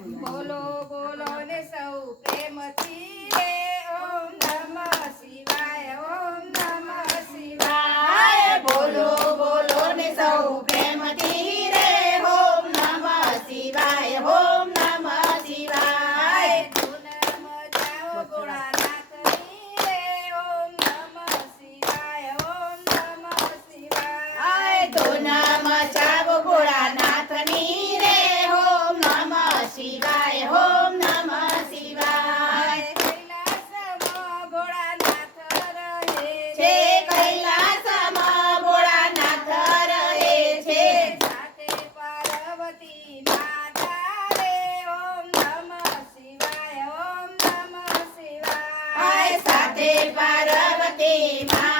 બોલો બોલો ને સૌ પ્રેમથી રે ઓમ નમઃ શિવાય ઓમ નમઃ શિવાય બોલો બોલો ને સૌ પ્રેમથી રે ઓમ નમઃ શિવાય ઓમ નમઃ શિવાય ધૂન મચાવો ભોળાનાથની રે ઓમ નમઃ શિવાય ઓમ નમઃ શિવાય ધૂન મચાવો ભોળાનાથની રે ઓમ નમઃ શિવાય ઓમ નમઃ શિવાય કૈલાસમાં ભોળાનાથ રહે છે કૈલાસમાં ભોળાનાથ રહે છે સાથે પાર્વતી માતા રે ઓમ નમઃ શિવાય ઓમ નમઃ શિવાય સાથે પાર્વતી મા